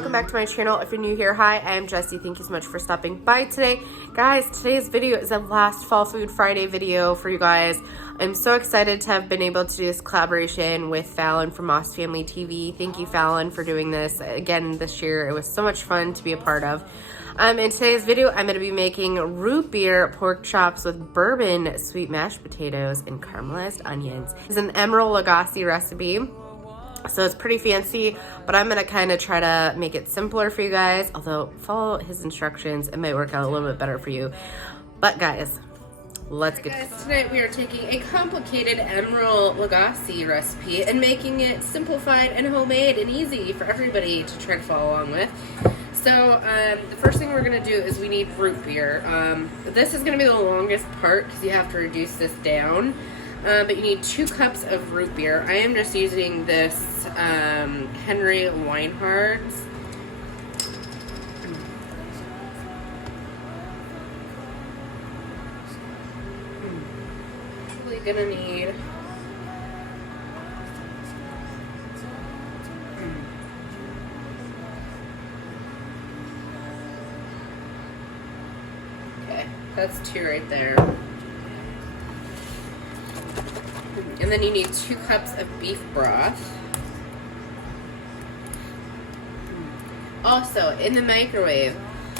welcome back to my channel. If you're new here, hi, I am Jessie. Thank you so much for stopping by today. Guys, today's video is a last Fall Food Friday video for you guys. I'm so excited to have been able to do this collaboration with Fallon from Moss Family TV. Thank you, Fallon, for doing this again this year. It was so much fun to be a part of. In today's video, I'm going to be making root beer pork chops with bourbon sweet mashed potatoes and caramelized onions. It's an Emerald Lagasse recipe, so it's pretty fancy, but I'm going to kind of try to make it simpler for you guys. Although, follow his instructions, it might work out a little bit better for you. But guys, let's get started. Guys, tonight we are taking a complicated Emerald Lagasse recipe and making it simplified and homemade and easy for everybody to try to follow along with. So the first thing we're going to do is we need root beer. This is going to be the longest part because you have to reduce this down. But you need 2 cups of root beer. I am just using this Henry Weinhard's. Probably gonna need okay, that's 2 right there. And then you need 2 cups of beef broth. Also, in the microwave,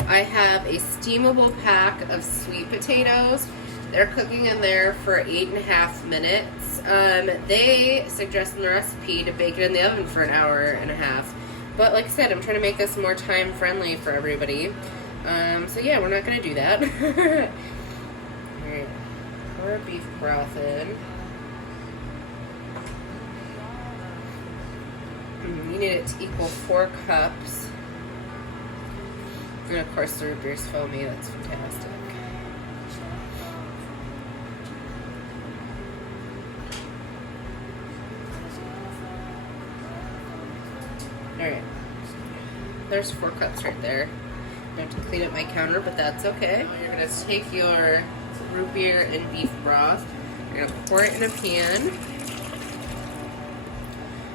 I have a steamable pack of sweet potatoes. They're cooking in there for 8.5 minutes. They suggest in the recipe to bake it in the oven for an hour and a half. But like I said, I'm trying to make this more time friendly for everybody. So yeah, we're not going to do that. Alright, pour beef broth in. You need it to equal 4 cups. And of course the root beer's foamy, that's fantastic. Alright. There's 4 cups right there. I have to clean up my counter, but that's okay. You're going to take your root beer and beef broth. You're going to pour it in a pan.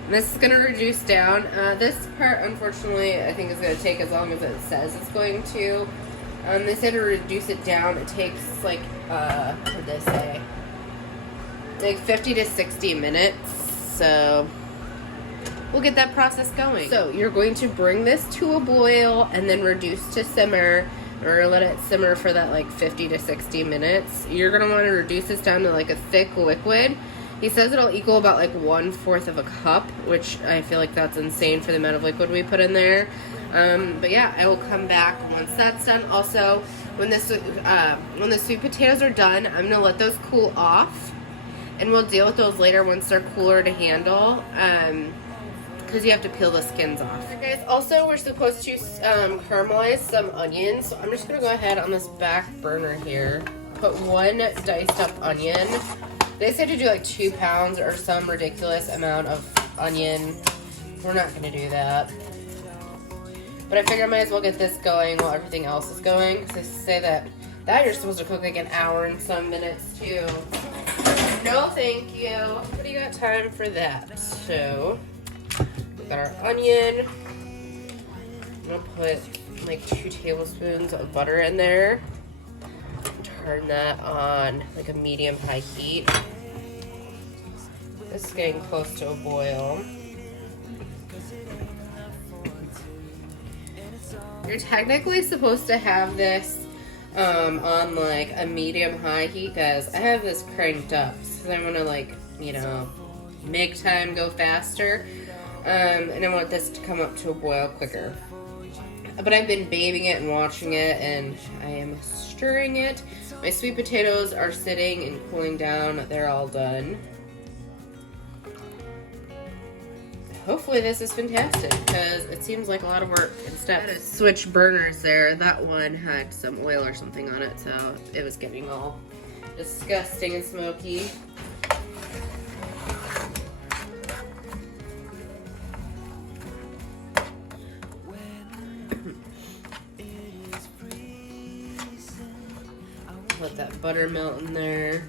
And this is going to reduce down. This part, unfortunately, I think is going to take as long as it says it's going to. They said to reduce it down, it takes like, what did they say? Like 50 to 60 minutes. So we'll get that process going. So you're going to bring this to a boil and then reduce to simmer, or let it simmer for that like 50 to 60 minutes. You're going to want to reduce this down to like a thick liquid. He says it'll equal about like 1/4 of a cup, which I feel like that's insane for the amount of liquid we put in there. But yeah, I will come back once that's done. Also, when the sweet potatoes are done, I'm gonna let those cool off, and we'll deal with those later once they're cooler to handle. Because you have to peel the skins off. Okay, guys, also we're supposed to caramelize some onions. So I'm just gonna go ahead on this back burner here, put 1 diced up onion. They said to do like 2 pounds or some ridiculous amount of onion. We're not going to do that. But I figure I might as well get this going while everything else is going. Because they say that you're supposed to cook like an hour and some minutes too. No thank you. But you got time for that. So, we got our onion. I'm going to put like 2 tablespoons of butter in there. Turn that on like a medium-high heat. This is getting close to a boil. You're technically supposed to have this on like a medium-high heat, guys. I have this cranked up because I want to like, you know, make time go faster. And I want this to come up to a boil quicker. But I've been babying it and watching it, and I am stirring it. My sweet potatoes are sitting and cooling down. They're all done. Hopefully this is fantastic, because it seems like a lot of work and stuff. I had to switch burners there. That one had some oil or something on it, so it was getting all disgusting and smoky. Let that butter melt in there.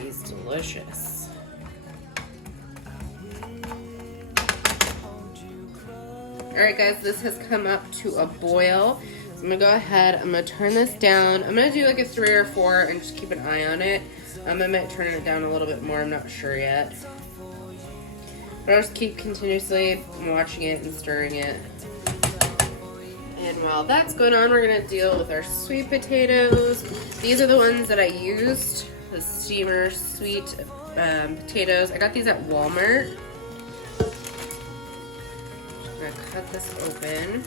He's delicious. Alright guys, this has come up to a boil. So I'm gonna go ahead, I'm gonna turn this down. I'm gonna do like a 3 or 4 and just keep an eye on it. I might turn it down a little bit more, I'm not sure yet. But I'll just keep continuously watching it and stirring it. And while that's going on, we're gonna deal with our sweet potatoes. These are the ones that I used, the steamer sweet potatoes. I got these at Walmart. I'm gonna cut this open.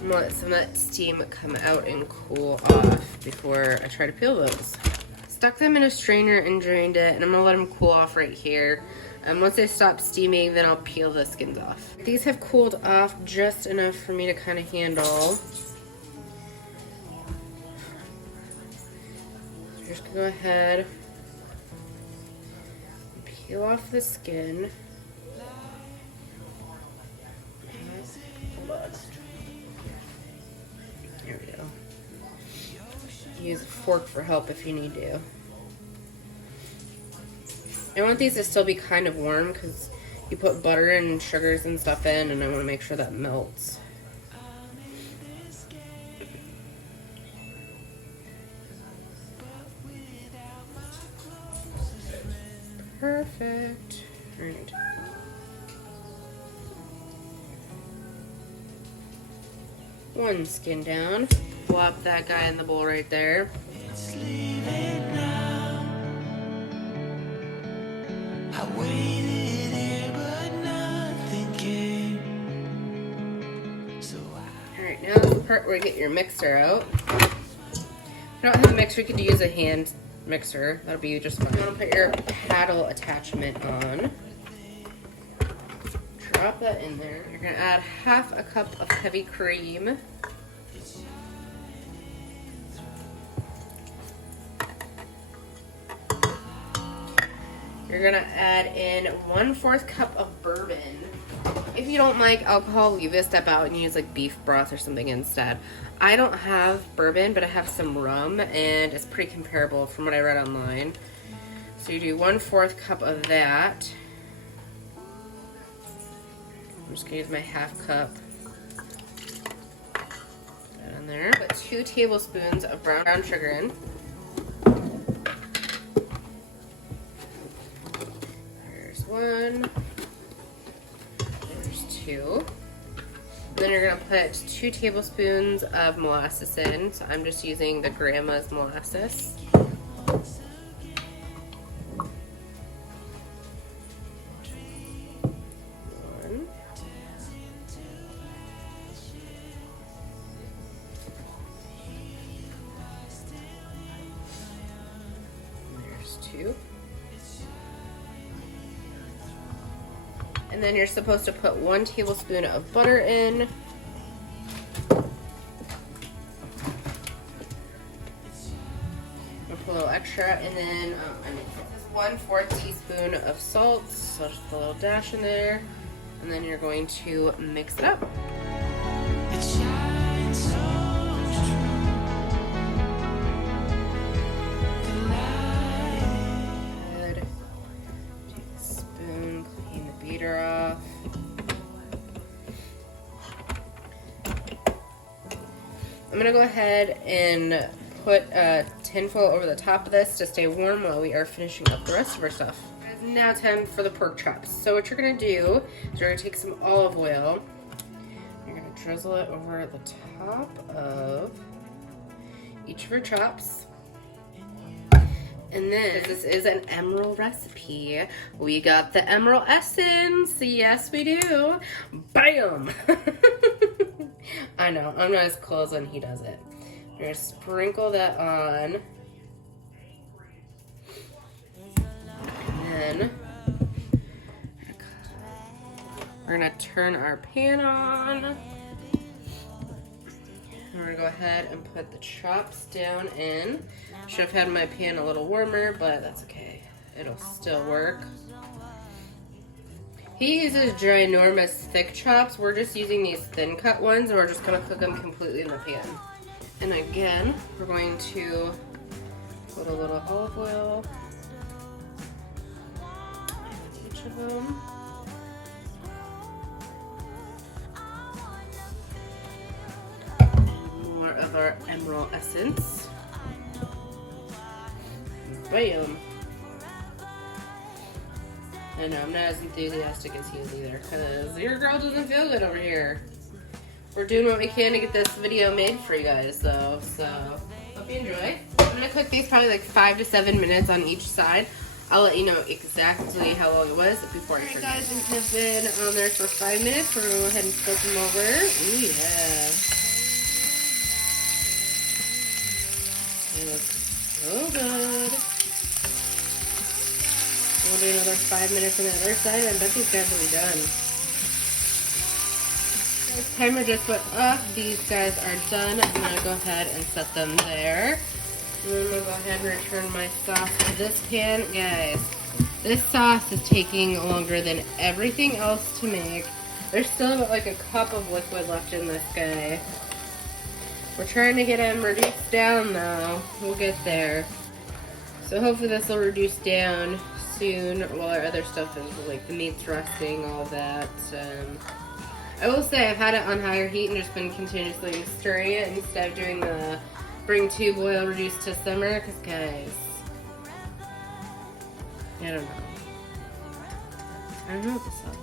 I'm gonna let some of that steam come out and cool off before I try to peel those. Stuck them in a strainer and drained it, and I'm gonna let them cool off right here. Once they stop steaming, then I'll peel the skins off. These have cooled off just enough for me to kind of handle. Just gonna go ahead and peel off the skin. There we go. Use a fork for help if you need to. I want these to still be kind of warm because you put butter and sugars and stuff in, and I want to make sure that melts. Perfect. All right. One skin down. Plop that guy in the bowl right there. Alright, now is the part where you get your mixer out. If you don't have a mixer, you could use a hand mixer. That'll be just fine. You want to put your paddle attachment on. Drop that in there. You're going to add half a cup of heavy cream. You're gonna add in 1/4 cup of bourbon. If you don't like alcohol, leave this step out and use like beef broth or something instead. I don't have bourbon, but I have some rum, and it's pretty comparable from what I read online. So you do 1/4 cup of that. I'm just gonna use my half cup. Put that in there. Put 2 tablespoons of brown sugar in. One, there's 2. Then you're gonna put 2 tablespoons of molasses in. So I'm just using the grandma's molasses. One. There's 2. And then you're supposed to put 1 tablespoon of butter in. I'll put a little extra, and then I need 1/4 teaspoon of salt. So just put a little dash in there, and then you're going to mix it up. Off. I'm gonna go ahead and put a tin foil over the top of this to stay warm while we are finishing up the rest of our stuff. It's now time for the pork chops. So what you're gonna do is you're gonna take some olive oil. You're gonna drizzle it over the top of each of your chops. And then, this is an emerald recipe. We got the emerald essence. Yes, we do. Bam! I know, I'm not as close when he does it. We're gonna sprinkle that on. And then, we're gonna turn our pan on. We're gonna go ahead and put the chops down in. Should have had my pan a little warmer, but that's okay. It'll still work. He uses ginormous thick chops. We're just using these thin cut ones, and we're just gonna cook them completely in the pan. And again, we're going to put a little olive oil in each of them. More of our emerald essence. Bam! I know, I'm not as enthusiastic as he is either, because your girl doesn't feel good over here. We're doing what we can to get this video made for you guys, though, so hope you enjoy. I'm going to cook these probably like 5 to 7 minutes on each side. I'll let you know exactly how long it was before I forget. Guys, these have been on there for 5 minutes. We're going to go ahead and flip them over. Ooh, yeah. They look so good. We'll do another 5 minutes on the other side. I bet these guys will be done. This timer just went up. These guys are done. I'm going to go ahead and set them there. And then I'm going to go ahead and return my sauce to this pan. Guys, this sauce is taking longer than everything else to make. There's still about like a cup of liquid left in this guy. We're trying to get him reduced down though. We'll get there. So hopefully this will reduce down soon while our other stuff is like the meat's resting, all that. I will say I've had it on higher heat and just been continuously stirring it instead of doing the bring to boil, reduce to simmer, because guys, I don't know what this sauce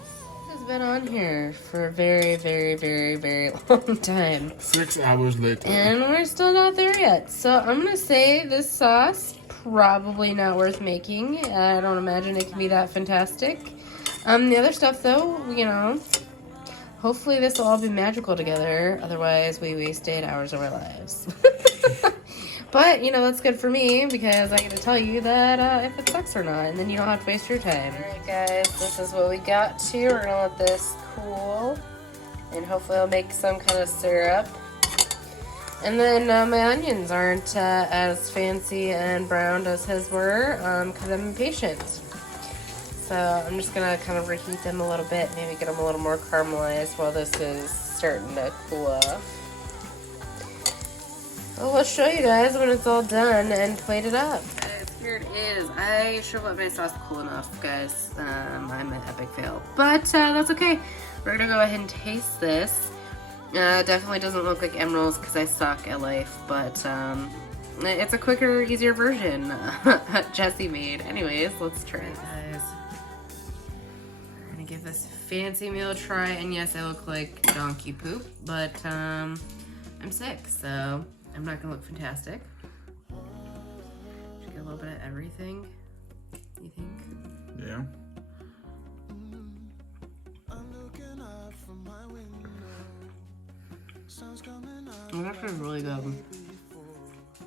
has been on here for a very, very, very, very long time. 6 hours later. And we're still not there yet. So I'm going to say this sauce, probably not worth making. I don't imagine it can be that fantastic. The other stuff though, you know, hopefully this will all be magical together. Otherwise, we wasted hours of our lives. But, you know, that's good for me because I get to tell you that if it sucks or not, and then you don't have to waste your time. Alright guys, this is what we got to. We're going to let this cool, and hopefully I'll make some kind of syrup. And then my onions aren't as fancy and browned as his were because I'm impatient. So I'm just going to kind of reheat them a little bit, maybe get them a little more caramelized while this is starting to cool off. Well, we'll show you guys when it's all done and plated up. Guys, here it is. I should let my sauce cool enough, guys. I'm an epic fail. But that's okay. We're going to go ahead and taste this. Definitely doesn't look like emeralds because I suck at life. But it's a quicker, easier version Jessie made. Anyways, let's try it, guys. We're going to give this fancy meal a try. And yes, I look like donkey poop. But I'm sick, so I'm not gonna look fantastic. Should get a little bit of everything, you think? Yeah. It's actually really good.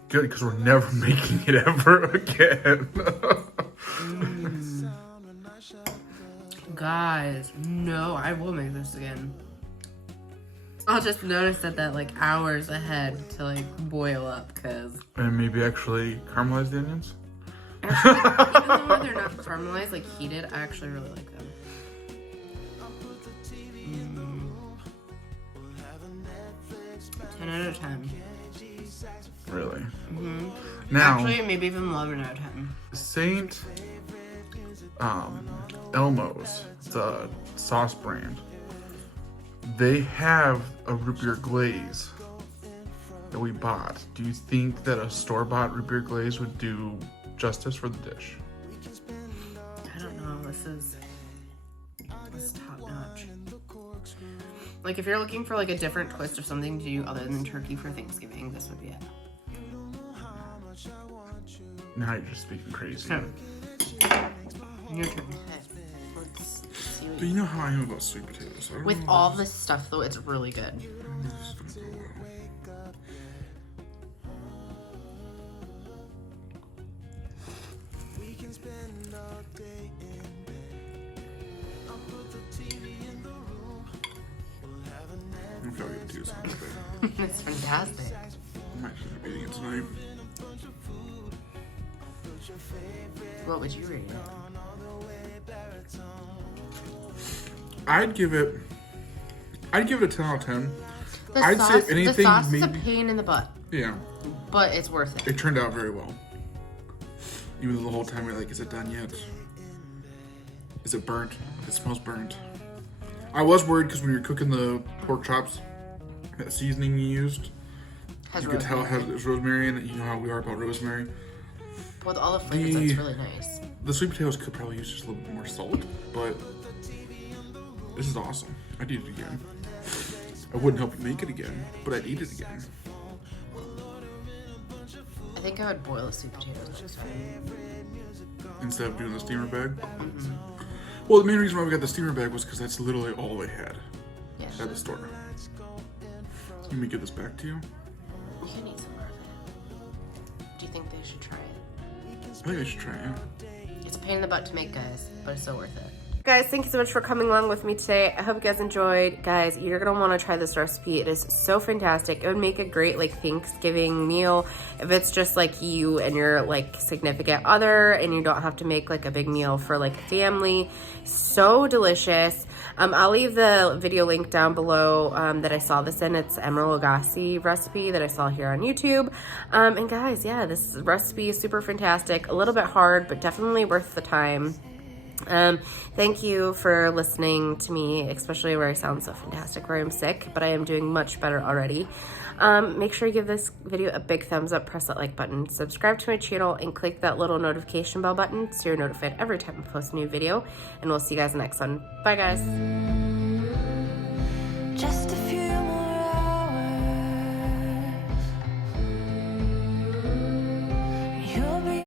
Good, because we're never making it ever again. Guys, no, I will make this again. I'll just notice that like hours ahead to like boil up, cause. And maybe actually caramelize the onions? Actually, even though they're not caramelized, like heated, I actually really like them. 10 out of 10. Really? Mm-hmm. Now, actually, maybe even 11 out of 10. Saint Elmo's, the sauce brand, they have a root beer glaze that we bought. Do you think that a store-bought root beer glaze would do justice for the dish? I don't know. This is top notch. Like if you're looking for like a different twist of something to do other than turkey for Thanksgiving, this would be it. Now you're just speaking crazy. So, your turn. Let's see what But you know how I am about sweet potatoes. So with all this stuff though, it's really good. I feel like it too something. It's fantastic. I'm actually gonna be eating it tonight. What would you rate I'd give it a 10 out of 10. The sauce is a pain in the butt. Yeah. But it's worth it. It turned out very well. Even though the whole time you're like, is it done yet? Is it burnt? It smells burnt. I was worried because when you're cooking the pork chops, that seasoning you used, you could tell it has rosemary in it. You know how we are about rosemary. With all the flavors, that's really nice. The sweet potatoes could probably use just a little bit more salt, but this is awesome. I'd eat it again. I wouldn't help you make it again, but I'd eat it again. I think I would boil the sweet potatoes next time. Instead of doing the steamer bag? Mm-hmm. Well, the main reason why we got the steamer bag was because that's literally all they had at the store. Let me give this back to you. You can eat some more of it. Do you think they should try it? I think I should try it, yeah. It's a pain in the butt to make, guys, but it's so worth it. Guys, thank you so much for coming along with me today. I hope you guys enjoyed. Guys, you're gonna want to try this recipe. It is so fantastic. It would make a great like Thanksgiving meal if it's just like you and your like significant other and you don't have to make like a big meal for like a family. So delicious. I'll leave the video link down below that I saw this in. It's Emerald Lagasse recipe that I saw here on YouTube. And guys, yeah, this recipe is super fantastic. A little bit hard, but definitely worth the time. Thank you for listening to me, especially where I sound so fantastic, where I'm sick, but I am doing much better already. Make sure you give this video a big thumbs up, press that like button, subscribe to my channel, and click that little notification bell button so you're notified every time I post a new video, and we'll see you guys in the next one. Bye, guys.